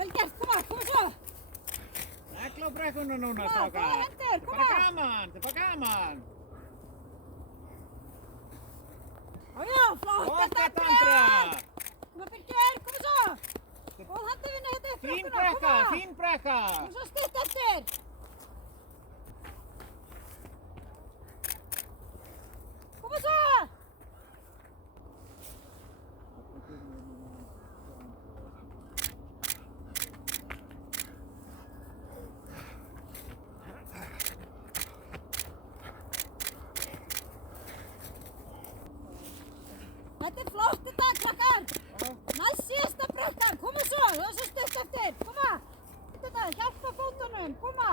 Vel gert, koma svo. Negla á brekkuna núna, Koma, strákar. góðar hendur, Þetta er bara gaman, þetta er bara gaman. Já, flott, Flott, þetta Andrea. Koma Birgir, koma svo. Góð handavinna hérna upp Fín brekkuna, brekka, koma. fín brekka. Koma svo stutt eftir. Koma svo. Þetta er flott þetta, krakkar. Næst síðasta brekkan, koma svo, það er svo stutt eftir, koma. Þetta, hjálpa fótunum, koma.